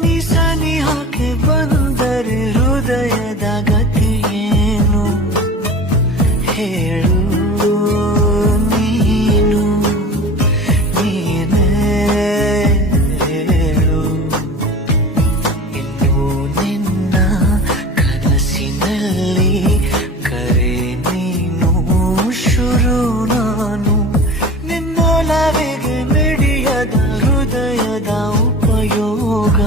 ನೀ ಸನಿಹಕ್ಕೆ ಬಂದರೆ ಹೃದಯದ ಗತಿಯೇನು ಹೇಳು ನೀನು ನೀನೇ ಹೇಳು ಇನ್ನು ನಿನ್ನ ಕನಸಿನಲ್ಲಿ ಕರೆ ನೀನು ಶುರು ನಾನು ನಿನ್ನೊಲವಿಗೆ ಮಿಡಿಯದ ಹೃದಯದ ಉಪಯೋಗ